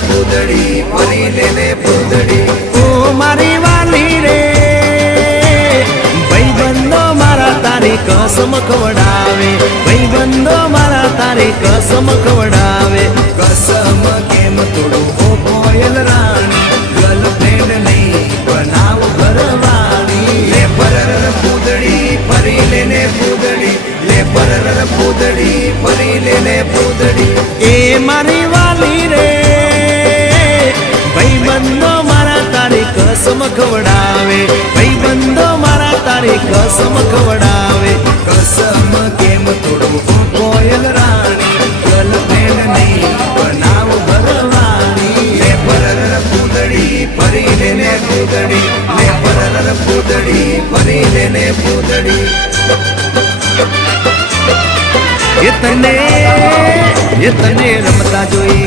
પૂતળી ફરી લેને પૂતળી ઓ મારી વાલી રે ભાઈબંધો મારા તારી કસમ ખવડાવે ભાઈબંધો મારા તારી કસમ ખવડાવે કસમ કેમ તોડું ઓ કોયલ રાણી ગર્લફ્રેન્ડ નહીં બનાવ ઘરવાળી લે પરર પૂતળી ફરી લેને પૂતળી લે પરર પૂતળી ફરી લેને પૂતળી એ મારી વાલી રે ભાઈબંધો મારા તારી કસમ ખવડાવે ભાઈબંધો મારા તારી કસમ ખવડાવે કસમ કેમ તોડું ઓ કોયલ રાણી ગર્લફ્રેન્ડ નહીં બનાવ ઘરવાળી લે પરર પૂતળી ફરી લેને પૂતળી લે પરર પૂતળી ફરી લેને પૂતળી એ તને રમતા જોઈ